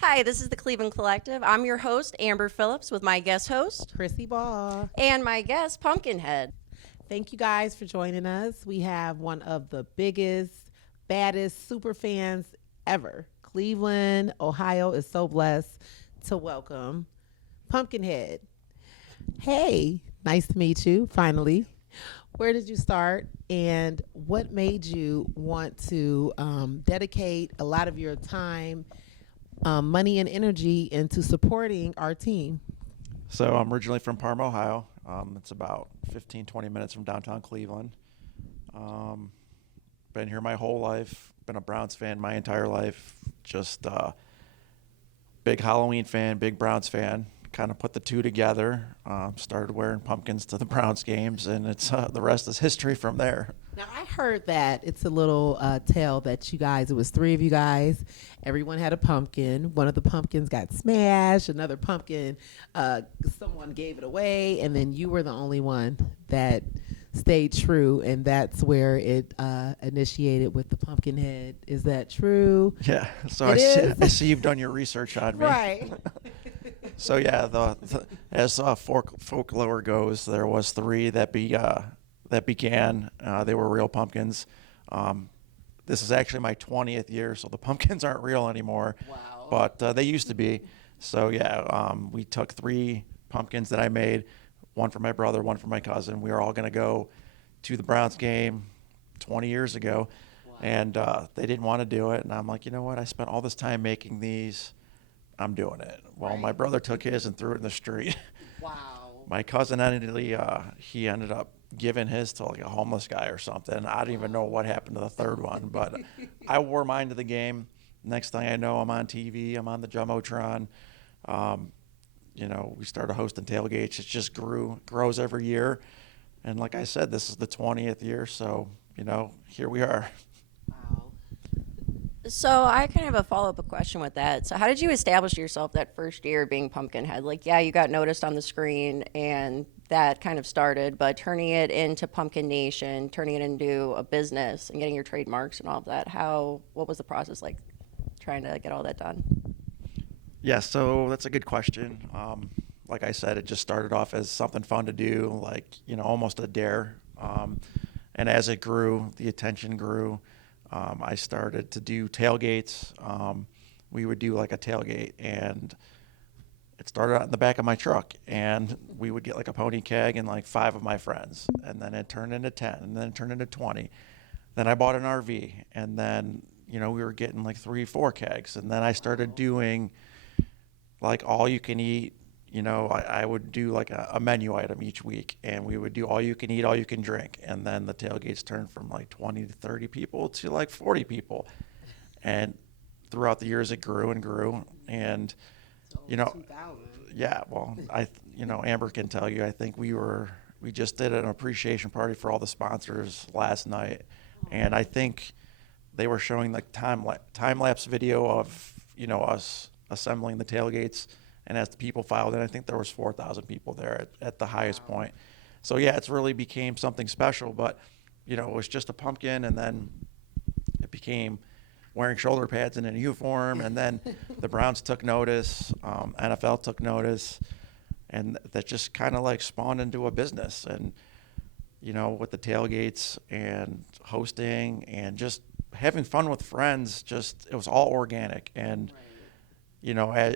Hi, this is the Cleveland Collective. I'm your host, Amber Phillips, with my guest host Christy Ball. and my guest, Pumpkinhead. Thank you guys for joining us. We have one of the biggest, baddest super fans ever. Cleveland, Ohio is so blessed to welcome Pumpkinhead. Hey, nice to meet you, finally. Where did you start, and what made you want to dedicate a lot of your time, money, and energy into supporting our team? So I'm originally from Parma, Ohio. It's about 15, 20 minutes from downtown Cleveland. Um, Been here my whole life. Been a Browns fan my entire life. Just big Halloween fan, big Browns fan. Kind of put the two together. Started wearing pumpkins to the Browns games, and it's the rest is history from there. Now I heard that it's a little tale that you guys, it was three of you guys. Everyone had a pumpkin. One of the pumpkins got smashed. Another pumpkin, someone gave it away, and then you were the only one that stayed true, and that's where it initiated with the Pumpkinhead. Is that true? Yeah. So I see you've done your research on me. Right. So yeah, as folklore goes, there was three that began. They were real pumpkins. This is actually my 20th year, so the pumpkins aren't real anymore. Wow. But they used to be. So yeah, we took three pumpkins that I made, one for my brother, one for my cousin. We were all going to go to the Browns game 20 years ago, and they didn't want to do it. And I'm like, you know what? I spent all this time making these. I'm doing it. Well, my brother took his and threw it in the street. Wow. My cousin he ended up giving his to like a homeless guy or something. I don't even know what happened to the third one, but I wore mine to the game. Next thing I know, I'm on TV. I'm on the Jumbotron. We started hosting tailgates. It just grows every year. And like I said, this is the 20th year. So, here we are. Wow. So I kind of have a follow-up question with that. So how did you establish yourself that first year being Pumpkinhead? Like, yeah, you got noticed on the screen, and that kind of started, but turning it into Pumpkin Nation, turning it into a business, and getting your trademarks and all of that, what was the process like trying to get all that done? Yeah, so that's a good question. Like I said, it just started off as something fun to do, like, almost a dare. And as it grew, the attention grew. I started to do tailgates. We would do like a tailgate, and it started out in the back of my truck, and we would get like a pony keg and like 5 of my friends, and then it turned into 10, and then it turned into 20. Then I bought an RV, and then, we were getting like 3, 4 kegs, and then I started doing like all you can eat. I would do like a menu item each week, and we would do all you can eat, all you can drink. And then the tailgates turned from like 20 to 30 people to like 40 people. And throughout the years, it grew and grew. And, So, you know, 2000. yeah, well, Amber can tell you, I think we just did an appreciation party for all the sponsors last night. And I think they were showing like time-lapse video of, us assembling the tailgates. And as the people filed in, I think there was 4,000 people there at the highest point. So yeah, it's really became something special. But it was just a pumpkin, and then it became wearing shoulder pads and a uniform, and then the Browns took notice, NFL took notice, and that just kind of like spawned into a business. And with the tailgates and hosting and just having fun with friends, it was all organic. And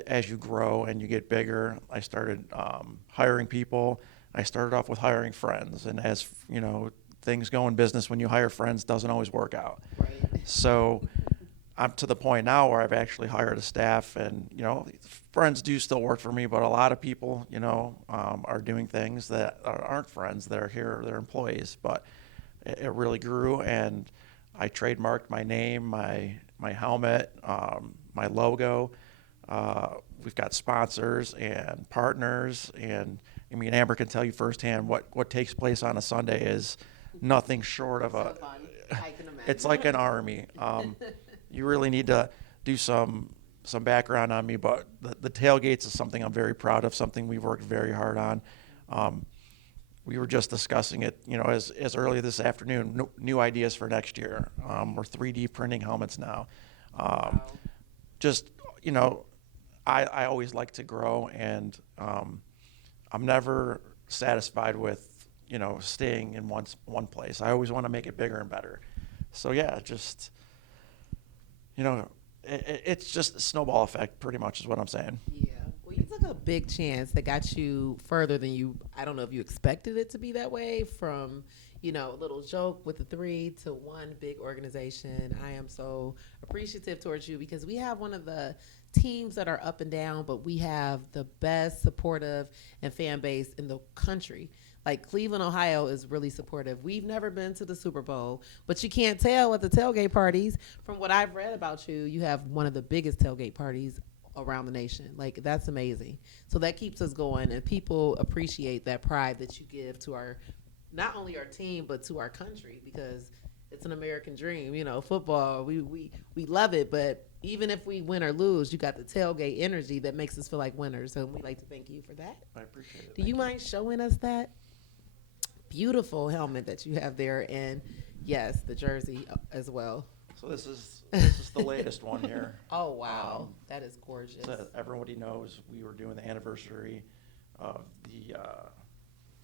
as you grow and you get bigger, I started hiring people. I started off with hiring friends, and as things go in business, when you hire friends, doesn't always work out. Right. So I'm to the point now where I've actually hired a staff, and friends do still work for me, but a lot of people are doing things that aren't friends that are here, they're employees. But it really grew, and I trademarked my name, my helmet, my logo. We've got sponsors and partners, and Amber can tell you firsthand what takes place on a Sunday is nothing short of So fun. I can imagine. it's like an army. You really need to do some background on me, but the tailgates is something I'm very proud of, something we've worked very hard on. We were just discussing it, as early this afternoon, new ideas for next year. We're 3D printing helmets now. Wow. Just, I always like to grow, and I'm never satisfied with, staying in one place. I always want to make it bigger and better. So yeah, just, it's just a snowball effect, pretty much is what I'm saying. Yeah. Well, you took a big chance that got you further than you, I don't know if you expected it to be that way, from, a little joke with the 3 to one big organization. I am so appreciative towards you because we have one of the teams that are up and down, but we have the best supportive and fan base in the country. Like Cleveland, Ohio is really supportive. We've never been to the Super Bowl, but you can't tell at the tailgate parties. From what I've read about you, you have one of the biggest tailgate parties around the nation. Like, that's amazing. So that keeps us going, and people appreciate that pride that you give to our, not only our team, but to our country, because it's an American dream. Football, we love it, but even if we win or lose, you got the tailgate energy that makes us feel like winners. So we'd like to thank you for that. I appreciate it. Do you mind showing us that beautiful helmet that you have there, and yes, the jersey as well? So this is the latest one here. Oh wow, that is gorgeous. So everybody knows we were doing the anniversary of the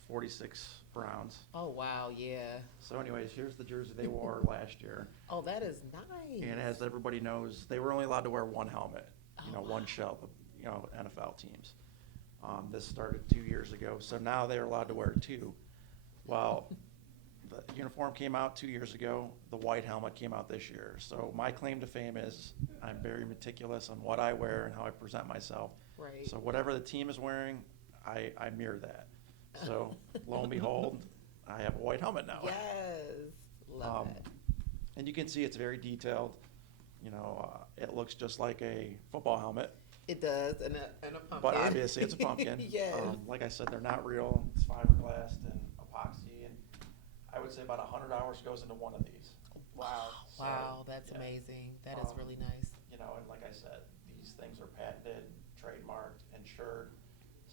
46 Browns. Oh wow, yeah. So anyways, here's the jersey they wore last year. Oh, that is nice. And as everybody knows, they were only allowed to wear one helmet, one shell, NFL teams. This started 2 years ago, so now they're allowed to wear 2. Well, the uniform came out 2 years ago. The white helmet came out this year. So my claim to fame is I'm very meticulous on what I wear and how I present myself. Right. So whatever the team is wearing, I mirror that. So lo and behold, I have a white helmet now. Yes, love that. And you can see it's very detailed. It looks just like a football helmet. It does, and a pumpkin. But obviously it's a pumpkin. Yes. Like I said, they're not real. It's fiberglass and epoxy, and I would say about 100 hours goes into one of these. Wow. So, Wow, that's yeah. amazing. That is really nice. And like I said, these things are patented, trademarked, insured.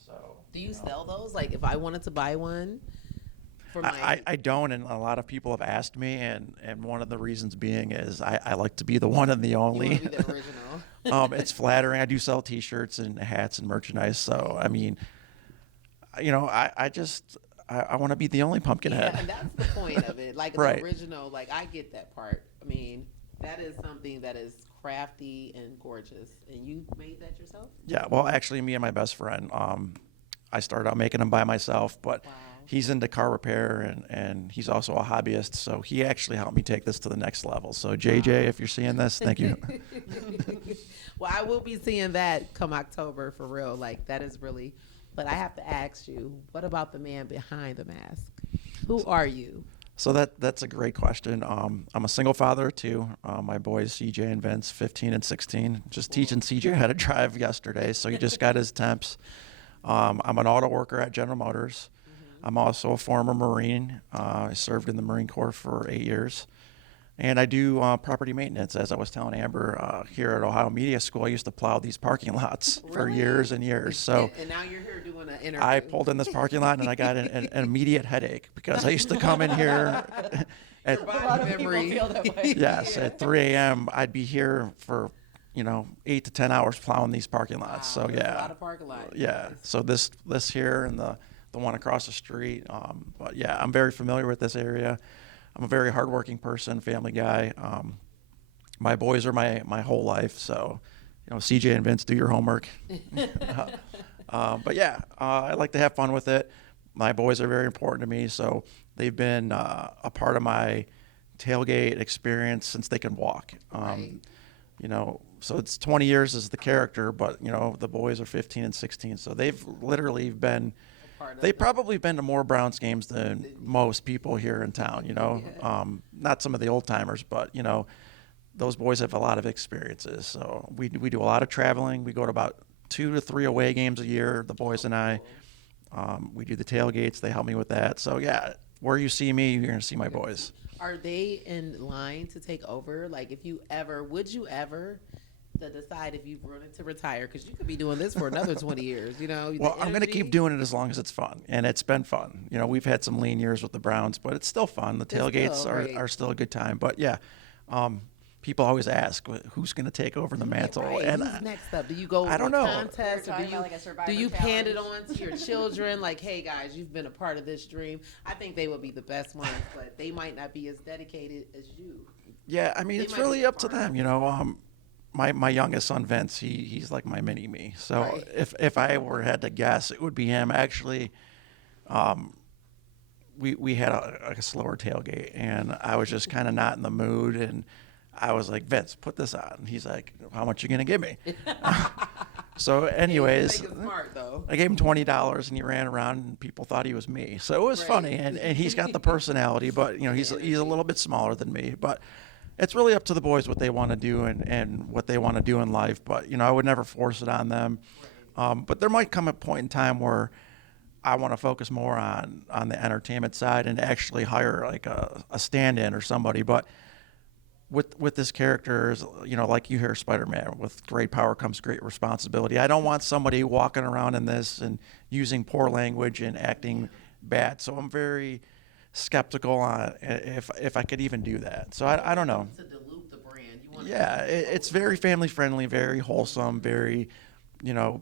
So. Do you sell those? Like, if I wanted to buy one for my... I don't, and a lot of people have asked me, and one of the reasons being is I like to be the one and the only. You want to be the original. It's flattering. I do sell T-shirts and hats and merchandise. So, I mean, I want to be the only Pumpkinhead. Yeah, and that's the point of it. Like, Right. the original, like, I get that part. I mean, that is something that is crafty and gorgeous. And you made that yourself? Yeah, well, actually, me and my best friend, I started out making them by myself, but Wow. he's into car repair, and he's also a hobbyist, so he actually helped me take this to the next level. So, JJ, if you're seeing this, thank you. Well, I will be seeing that come October for real. Like, that is really... But I have to ask you, what about the man behind the mask? Who are you? So that's a great question. I'm a single father of 2. My boys, CJ and Vince, 15 and 16. Just teaching CJ how to drive yesterday, so he just got his temps. I'm an auto worker at General Motors. I'm also a former Marine. I served in the Marine Corps for 8 years. And I do property maintenance. As I was telling Amber, here at Ohio Media School, I used to plow these parking lots for Really? years and years. So And now you're here doing an interview. I pulled in this parking lot, and I got an immediate headache because I used to come in here at, Your body A lot of people memory. feel that way. yes, at 3 a.m. I'd be here for 8 to 10 hours plowing these parking lots. Wow, So that's yeah, a lot of parking lot. yeah. So this here and the one across the street. But yeah, I'm very familiar with this area. I'm a very hardworking person, family guy. My boys are my whole life. So, CJ and Vince, do your homework. But yeah, I like to have fun with it. My boys are very important to me, so they've been a part of my tailgate experience since they can walk. Right. So it's 20 years as the character, but the boys are 15 and 16, so they've literally been. Part of They've it. probably been to more Browns games than most people here in town. Not some of the old timers, but those boys have a lot of experiences. So we do a lot of traveling. We go to about 2 to 3 away games a year. The boys and I. We do the tailgates. They help me with that. So yeah, where you see me, you're gonna see my boys. Are they in line to take over? Like, would you ever to decide if you wanted to retire? Because you could be doing this for another 20 years, Well, I'm going to keep doing it as long as it's fun, and it's been fun. We've had some lean years with the Browns, but it's still fun. The tailgates still, right. are still a good time. But yeah, people always ask who's going to take over the mantle, Right. and Who's next up? Do you go I don't with a know. contest, We're or talking about like a Survivor do you hand it challenge. on to your children? Like, hey guys, you've been a part of this dream. I think they would be the best ones, but they might not be as dedicated as you. Yeah, I mean, They it's might be really up to part of them, it. you know. My youngest son Vince, he's like my mini me. So Right. if I were had to guess, it would be him. Actually, we had a slower tailgate, and I was just kind of not in the mood, and I was like, Vince, put this on. And he's like, how much you gonna give me? So, anyways, Make it smart though. I gave him $20, and he ran around, and people thought he was me. So it was Right. funny, and he's got the personality, but you know, he's a little bit smaller than me. But it's really up to the boys what they want to do and what they want to do in life. But you know, I would never force it on them. But there might come a point in time where I want to focus more on the entertainment side and actually hire like a stand-in or somebody. But with this character, you know, like you hear Spider-Man, with great power comes great responsibility. I don't want somebody walking around in this and using poor language and acting bad. So I'm very skeptical on if I could even do that. So I don't know. To dilute the brand, you want Yeah, it's very family friendly, very wholesome, very, you know,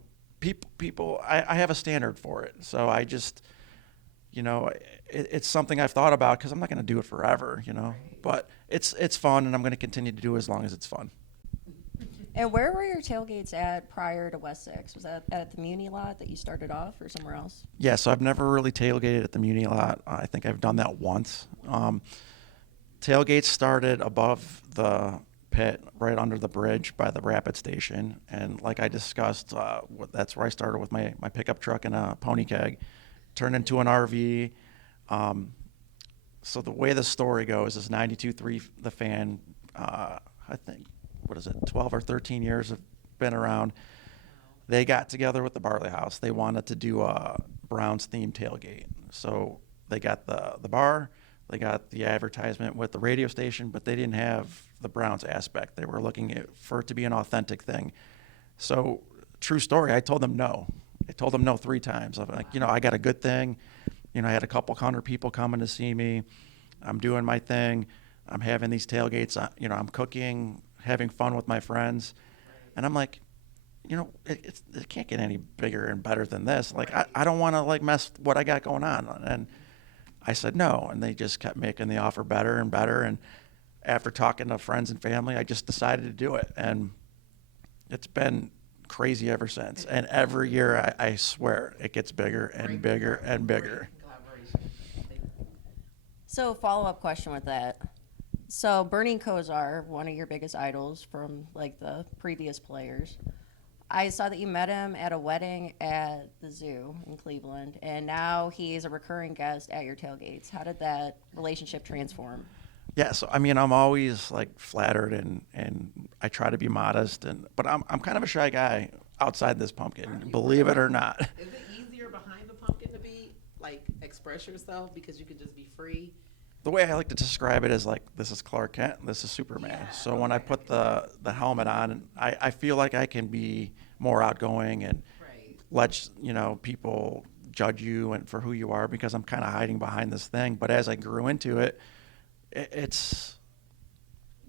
people. I have a standard for it. So I just, you know, it's something I've thought about because I'm not going to do it forever, you know. But it's fun, and I'm going to continue to do it as long as it's fun. And where were your tailgates at prior to West Six? Was that at the Muni lot that you started off, or somewhere else? Yeah, so I've never really tailgated at the Muni lot. I think I've done that once. Tailgates started above the pit, right under the bridge by the rapid station, and like I discussed, that's where I started with my pickup truck and a pony keg, turned into an RV. So the way the story goes is 92.3 The Fan, I think, what is it, 12 or 13 years have been around. They got together with the Barley House. They wanted to do a Browns themed tailgate. So they got the bar, they got the advertisement with the radio station, but they didn't have the Browns aspect. They were looking for it to be an authentic thing. So, true story, I told them no. I told them no 3 times. I'm like, you know, I got a good thing. You know, I had a couple hundred people coming to see me. I'm doing my thing. I'm having these tailgates. You know, I'm cooking, having fun with my friends. And I'm like, you know, it can't get any bigger and better than this. Like, I don't want to, like, mess what I got going on. And I said no. And they just kept making the offer better and better. And after talking to friends and family, I just decided to do it. And it's been crazy ever since. And every year, I swear, it gets bigger and bigger and bigger. So, follow-up question with that. So, Bernie Kosar, one of your biggest idols from like the previous players, I saw that you met him at a wedding at the zoo in Cleveland, and now he's a recurring guest at your tailgates. How did that relationship transform? Yeah, so I mean, I'm always like flattered and I try to be modest, but I'm kind of a shy guy outside this pumpkin, believe it or not. Is it easier behind the pumpkin to be like express yourself because you can just be free? The way I like to describe it is like, this is Clark Kent, this is Superman. Yeah, So when I put the helmet on, I feel like I can be more outgoing and Right. let you know people judge you and for who you are, because I'm kind of hiding behind this thing. But as I grew into it, it's,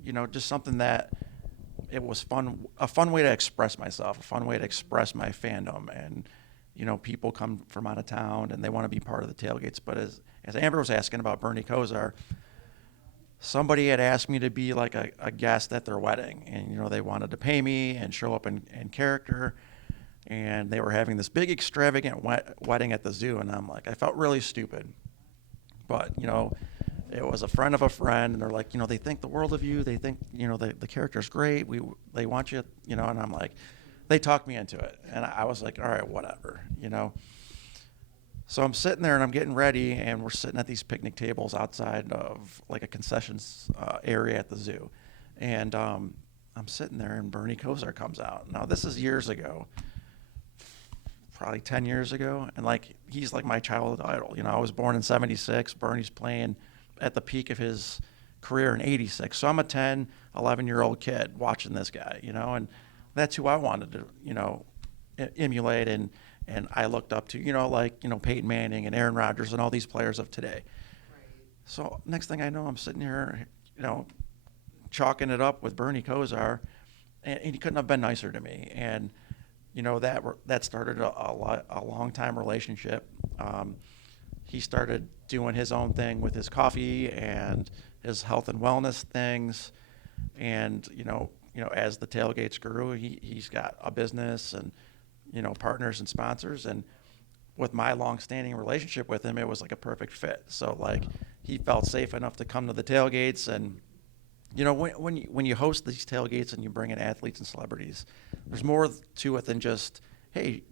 you know, just something that it was fun, a fun way to express myself, a fun way to express my fandom. And, you know, people come from out of town and they want to be part of the tailgates. But as Amber was asking about Bernie Kosar, somebody had asked me to be like a guest at their wedding, and you know, they wanted to pay me and show up in character, and they were having this big extravagant wedding at the zoo, and I'm like, I felt really stupid. But you know, it was a friend of a friend, and they're like, you know, they think the world of you, they think, you know, the character's great, they want you, you know. And I'm like, they talked me into it, and I was like, all right, whatever, you know. So I'm sitting there and I'm getting ready, and we're sitting at these picnic tables outside of like a concessions area at the zoo. And I'm sitting there, and Bernie Kosar comes out. Now, this is years ago, probably 10 years ago. And like, he's like my childhood idol. You know, I was born in 76. Bernie's playing at the peak of his career in 86. So I'm a 10, 11-year-old kid watching this guy, you know, and that's who I wanted to, you know, emulate and I looked up to, you know, like, you know, Peyton Manning and Aaron Rodgers and all these players of today. Right. So next thing I know, I'm sitting here, you know, chalking it up with Bernie Kosar, and he couldn't have been nicer to me. And that started a long time relationship. He started doing his own thing with his coffee and his health and wellness things, and as the tailgates grew, he's got a business and partners and sponsors. And with my long-standing relationship with him, it was like a perfect fit. So like he felt safe enough to come to the tailgates. And when you host these tailgates and you bring in athletes and celebrities, there's more to it than just, hey,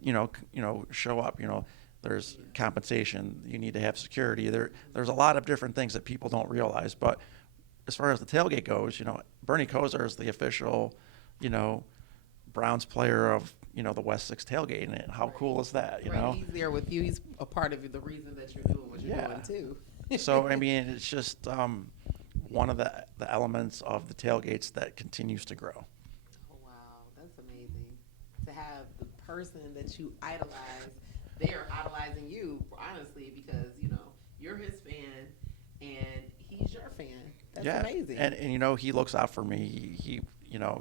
show up. There's compensation. You need to have security. There's a lot of different things that people don't realize. But as far as the tailgate goes, Bernie Kosar is the official, Browns player of the West 6 tailgate, and how cool is that? He's there with you. He's a part of the reason that you're doing what you're doing too. So I mean, it's just one of the elements of the tailgates that continues to grow. Oh wow, that's amazing to have the person that you idolize. They're idolizing you, honestly, because you're his fan and he's your fan. That's amazing. And he looks out for me.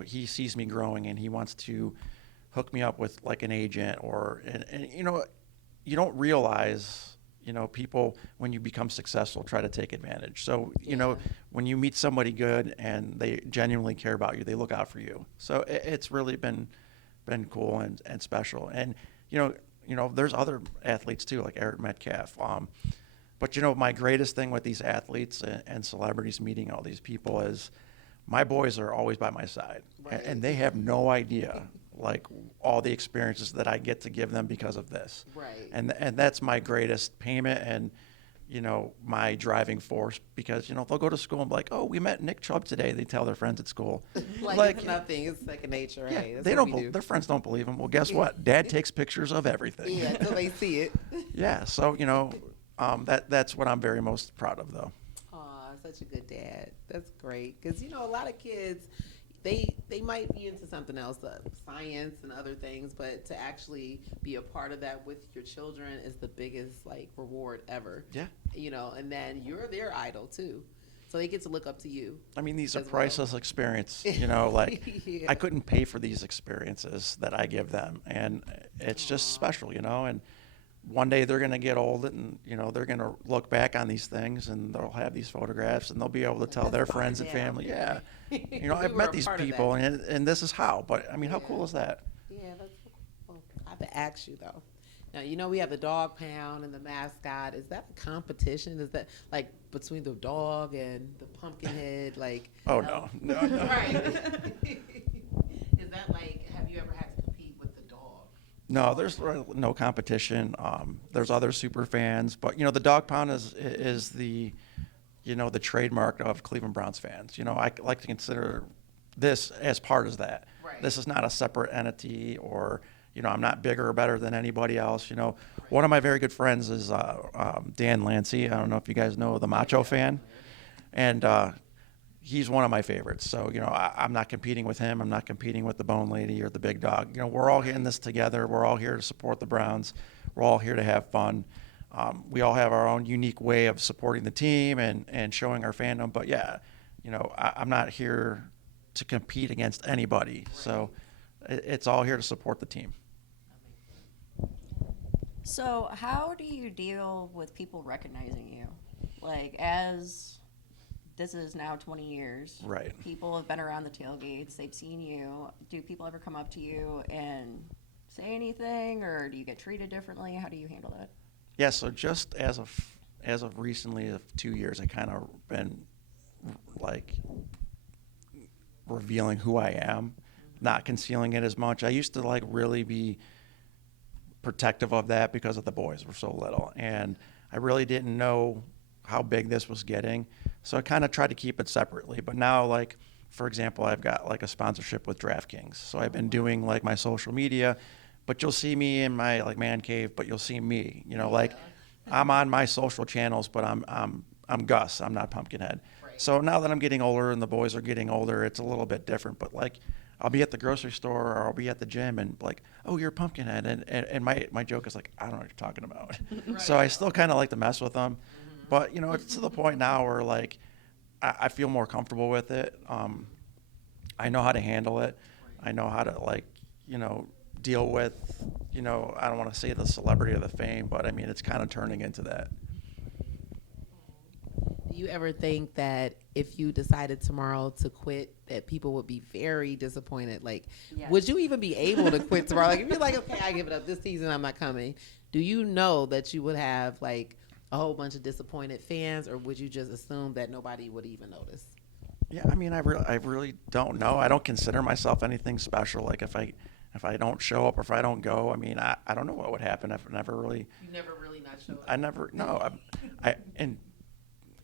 He sees me growing, and he wants to hook me up with like an agent and you don't realize people, when you become successful, try to take advantage. So when you meet somebody good and they genuinely care about you, they look out for you. So it's really been cool and special. And there's other athletes too, like Eric Metcalf. But my greatest thing with these athletes and celebrities meeting all these people is my boys are always by my side, and they have no idea like all the experiences that I get to give them because of this. Right. And that's my greatest payment and my driving force, because they'll go to school and be like, oh, we met Nick Chubb today. They tell their friends at school. like it's nothing. It's second nature, right? Yeah, That's they what don't. we do. Their friends don't believe them. Well, guess what? Dad takes pictures of everything. Yeah, until they see it. Yeah. So that's what I'm very most proud of, though. Aw, such a good dad. That's great. Because, a lot of kids, they might be into something else, science and other things, but to actually be a part of that with your children is the biggest, reward ever. Yeah. And then you're their idol, too. So they get to look up to you. I mean, these are as well. priceless experience. Yeah. I couldn't pay for these experiences that I give them, and it's just special, And one day they're going to get old, and they're going to look back on these things, and they'll have these photographs, and they'll be able to tell their friends and family, I've met these people, and this is how. But I mean, how cool is that? Yeah, that's so cool. I have to ask you though. Now we have the dog pound and the mascot. Is that a competition? Is that between the dog and the Pumpkinhead? Oh no. Right. Is that have you ever had to compete with the dog? No, there's no competition. There's other super fans, but the dog pound is the the trademark of Cleveland Browns fans. I like to consider this as part of that. Right. This is not a separate entity, or I'm not bigger or better than anybody else. One of my very good friends is Dan Lancey. I don't know if you guys know the Macho Fan, and he's one of my favorites. So I'm not competing with him. I'm not competing with the Bone Lady or the Big Dog. We're all in this together. We're all here to support the Browns. We're all here to have fun. We all have our own unique way of supporting the team and showing our fandom. But yeah, I'm not here to compete against anybody. Right. So it's all here to support the team. So how do you deal with people recognizing you? As this is now 20 years. Right. People have been around the tailgates. They've seen you. Do people ever come up to you and say anything, or do you get treated differently? How do you handle that? Yeah, so just as of recently, of 2 years, I kind of been revealing who I am, not concealing it as much. I used to really be protective of that because of the boys were so little, and I really didn't know how big this was getting. So I kind of tried to keep it separately. But now, for example, I've got a sponsorship with DraftKings. So I've been doing my social media, but you'll see me in my man cave, but you'll see me, I'm on my social channels, but I'm Gus. I'm not Pumpkinhead. Right. So now that I'm getting older and the boys are getting older, it's a little bit different. But I'll be at the grocery store or I'll be at the gym and oh, you're Pumpkinhead. And my joke is I don't know what you're talking about. Right. So I still kind of like to mess with them. Mm-hmm. But, it's to the point now where I feel more comfortable with it. I know how to handle it. I know how to, like, deal with, I don't want to say the celebrity or the fame, but I mean, it's kind of turning into that. Do you ever think that if you decided tomorrow to quit, that people would be very disappointed? Like, Yes. would you even be able to quit tomorrow? Like, if you're like, okay, I give it up this season, I'm not coming. Do you know that you would have like a whole bunch of disappointed fans, or would you just assume that nobody would even notice? Yeah, I mean, I really don't know. I don't consider myself anything special. Like, if I don't show up or if I don't go, I mean, I don't know what would happen. I've never really. You never really not showed up. I never. No.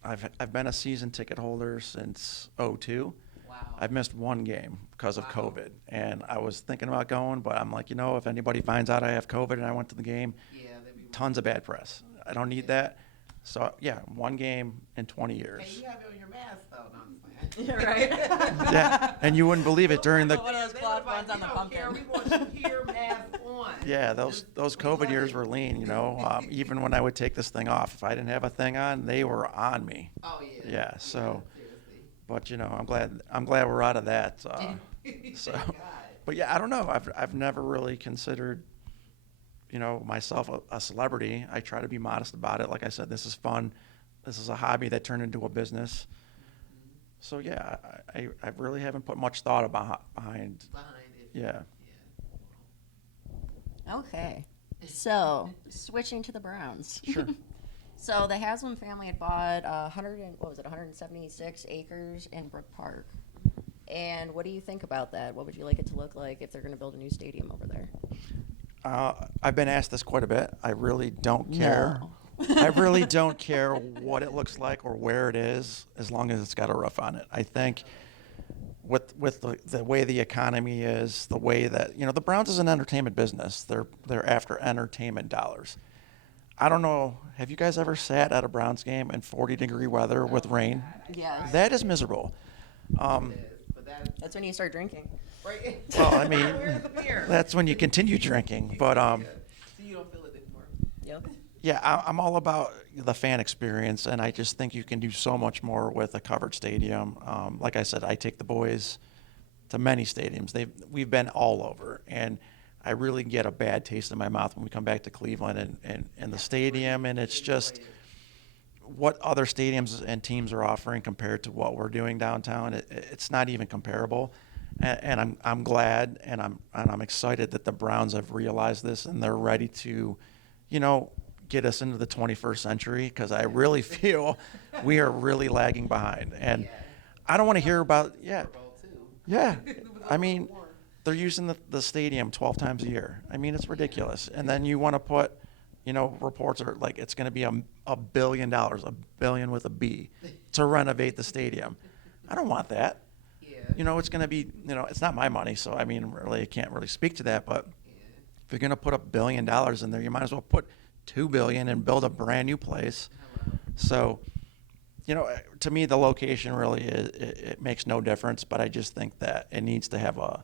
I've been a season ticket holder since '02. Wow. I've missed one game because of Wow. COVID, and I was thinking about going, but I'm like, if anybody finds out I have COVID and I went to the game, Yeah, they'd be tons of bad press. I don't need that. So yeah, one game in 20 years. Hey, you have it on your mask though. No, I'm just Yeah, playing. right. Yeah, and you wouldn't believe it during the One of those cloth ones on the pumpkin. We want you here, mask on. yeah those COVID years were lean. Even when I would take this thing off, if I didn't have a thing on, they were on me. Oh yeah. Yeah. So, Seriously. but I'm glad we're out of that. So, Thank God. but yeah, I don't know. I've never really considered, myself a celebrity. I try to be modest about it. Like I said, this is fun. This is a hobby that turned into a business. So yeah, I really haven't put much thought behind. Behind it. Yeah. Okay. So, switching to the Browns. Sure. So, the Haslam family had bought 176 acres in Brook Park. And what do you think about that? What would you like it to look like if they're going to build a new stadium over there? I've been asked this quite a bit. I really don't care. I really don't care what it looks like or where it is, as long as it's got a roof on it. I think with the way the economy is, the way that the Browns is an entertainment business. They're after entertainment dollars. I don't know. Have you guys ever sat at a Browns game in 40-degree weather with rain? Yes. That is miserable. That's when you start drinking. Right. Well, I mean, Where's the beer? that's when you continue drinking. But So you don't feel it anymore. Yep. yeah, I'm all about the fan experience, and I just think you can do so much more with a covered stadium. Like I said, I take the boys to many stadiums. We've been all over, and I really get a bad taste in my mouth when we come back to Cleveland and the stadium, and it's just what other stadiums and teams are offering compared to what we're doing downtown. It's not even comparable, and I'm glad and I'm excited that the Browns have realized this and they're ready to, get us into the 21st century, because I really feel we are really lagging behind, and I don't want to hear about yeah. I mean, they're using the stadium 12 times a year. I mean, it's ridiculous. And then you want to put, reports are like it's going to be $1 billion, $1 billion with a B, to renovate the stadium. I don't want that. Yeah. It's going to be, it's not my money, so I mean, really, I can't really speak to that. But if you're going to put $1 billion in there, you might as well put $2 billion and build a brand new place. So, to me, the location really it makes no difference. But I just think that it needs to have a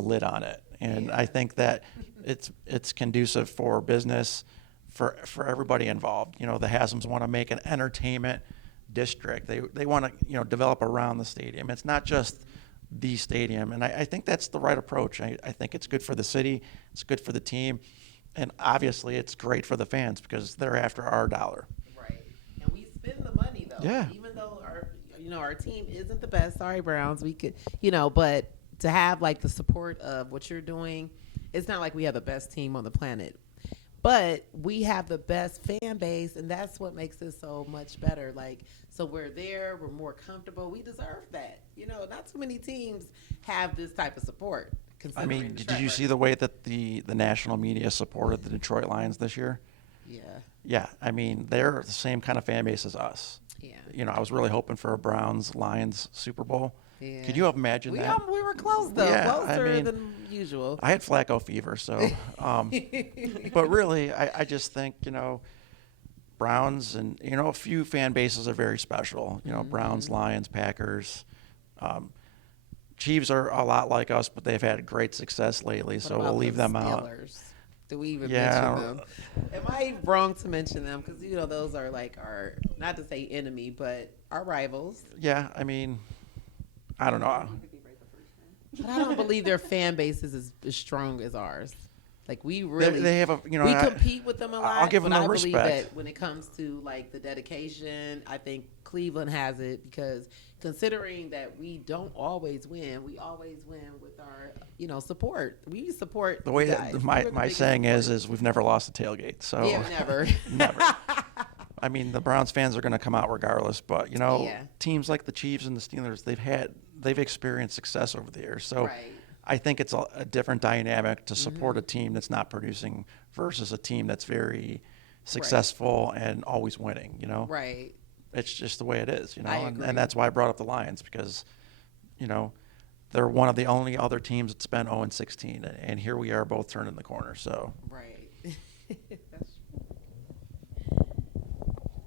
lid on it, and I think that it's conducive for business, for everybody involved. The Haslams want to make an entertainment district. They want to develop around the stadium. It's not just the stadium, and I think that's the right approach. I think it's good for the city, it's good for the team, and obviously it's great for the fans because they're after our dollar. Right. And we spend the money though. Yeah. Even though our team isn't the best. Sorry, Browns. We could but to have like the support of what you're doing, it's not like we have the best team on the planet. But we have the best fan base, and that's what makes it so much better. Like, so we're there, we're more comfortable. We deserve that. Not too many teams have this type of support. I mean, the did you see the way that the national media supported the Detroit Lions this year? Yeah. Yeah, I mean, they're the same kind of fan base as us. Yeah. I was really hoping for a Browns-Lions Super Bowl. Yeah. Could you have imagined that? We were close though, Yeah, closer than usual. I had Flacco fever, so. But really, I just think Browns and a few fan bases are very special. Browns, Lions, Packers. Chiefs are a lot like us, but they've had great success lately, so we'll leave them out. Do we even Yeah. mention them? Am I wrong to mention them? Because those are like our, not to say enemy, but our rivals. Yeah, I mean, I don't know. But I don't believe their fan base is as strong as ours. Like we They, really, they have a, you know, we I- compete with them a lot. I'll give them but the I believe respect. that when it comes to like the dedication, I think Cleveland has it because considering that we don't always win, we always win with our support. We support The way you that guys. my, We're the my biggest saying is supporters. we've never lost a tailgate. So Yeah, never. never. I mean, the Browns fans are going to come out regardless, but Yeah. teams like the Chiefs and the Steelers, they've experienced success over the years. So Right. I think it's a different dynamic to support a team that's not producing versus a team that's very successful and always winning. Right. It's just the way it is. I And agree. that's why I brought up the Lions because, they're one of the only other teams that's been 0-16, and here we are both turning the corner. So. Right. That's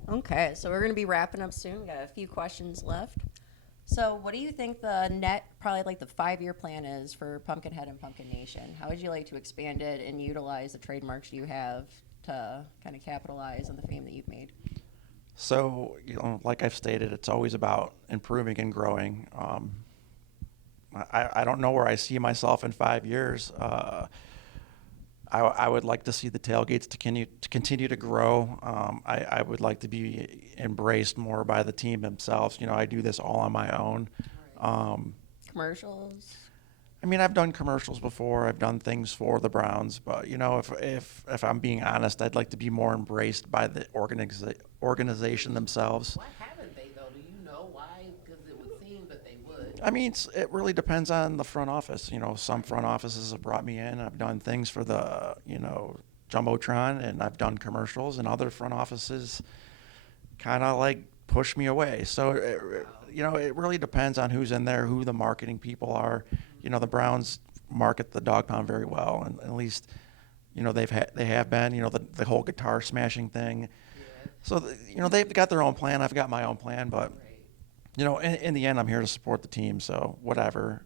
Okay, so we're going to be wrapping up soon. Got a few questions left. So, what do you think the probably like the 5-year plan is for Pumpkinhead and Pumpkin Nation? How would you like to expand it and utilize the trademarks you have to kind of capitalize on the fame that you've made? So, like I've stated, it's always about improving and growing. I don't know where I see myself in 5 years. I would like to see the tailgates to continue to grow. I would like to be embraced more by the team themselves. I do this all on my own. Commercials? I mean, I've done commercials before. I've done things for the Browns, but if I'm being honest, I'd like to be more embraced by the organization themselves. Why haven't they though? Do you know why? Because it would seem that they would. I mean, it really depends on the front office. Some front offices have brought me in. I've done things for the, Jumbotron, and I've done commercials, and other front offices kind of like push me away. So, it really depends on who's in there, who the marketing people are. The Browns market the dog pound very well, and at least, they have been, the whole guitar smashing thing. Yeah. So, they've got their own plan. I've got my own plan, but in the end, I'm here to support the team, so whatever.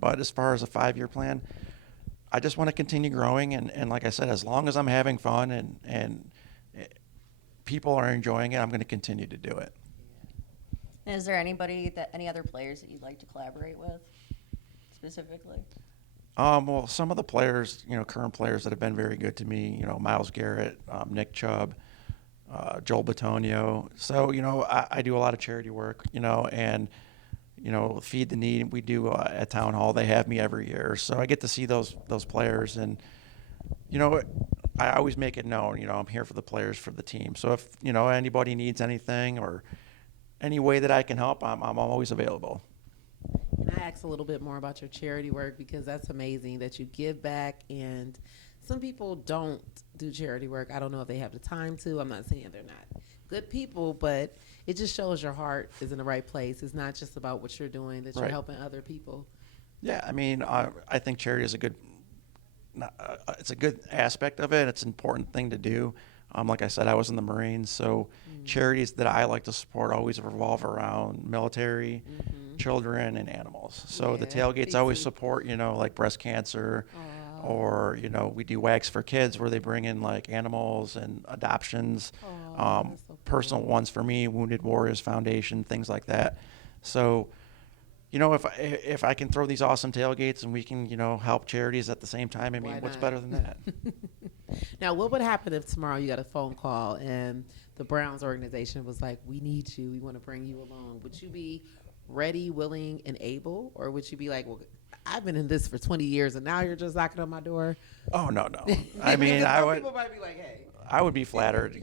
But as far as a 5-year plan, I just want to continue growing, and like I said, as long as I'm having fun and people are enjoying it, I'm going to continue to do it. And is there any other players that you'd like to collaborate with specifically? Well, some of the players, current players that have been very good to me, Myles Garrett, Nick Chubb, Joel Bitonio. So, I do a lot of charity work, and, Feed the Need we do at Town Hall. They have me every year. So I get to see those players, and, I always make it known, I'm here for the players, for the team. So if, anybody needs anything or any way that I can help, I'm always available. Can I ask a little bit more about your charity work? Because that's amazing that you give back, and some people don't do charity work. I don't know if they have the time to. I'm not saying they're not good people, but it just shows your heart is in the right place. It's not just about what you're doing, that you're Right. helping other people. Yeah, I mean, I think charity is it's a good aspect of it. It's an important thing to do. Like I said, I was in the Marines, so charities that I like to support always revolve around military, children, and animals. So the Yeah, tailgates always easy. support, like breast cancer, Aw. or we do Wax for Kids where they bring in like animals and adoptions, Aw, that's so personal cool. ones for me, Wounded Warriors Foundation, things like that. So, if I can throw these awesome tailgates and we can, help charities at the same time, I mean, Why what's not? better than that? Now, what would happen if tomorrow you got a phone call and the Browns organization was like, we need you, we want to bring you along? Would you be ready, willing, and able? Or would you be like, well, I've been in this for 20 years and now you're just knocking on my door? Oh, no. I mean, Because I some would, people might be like, hey. I would be flattered,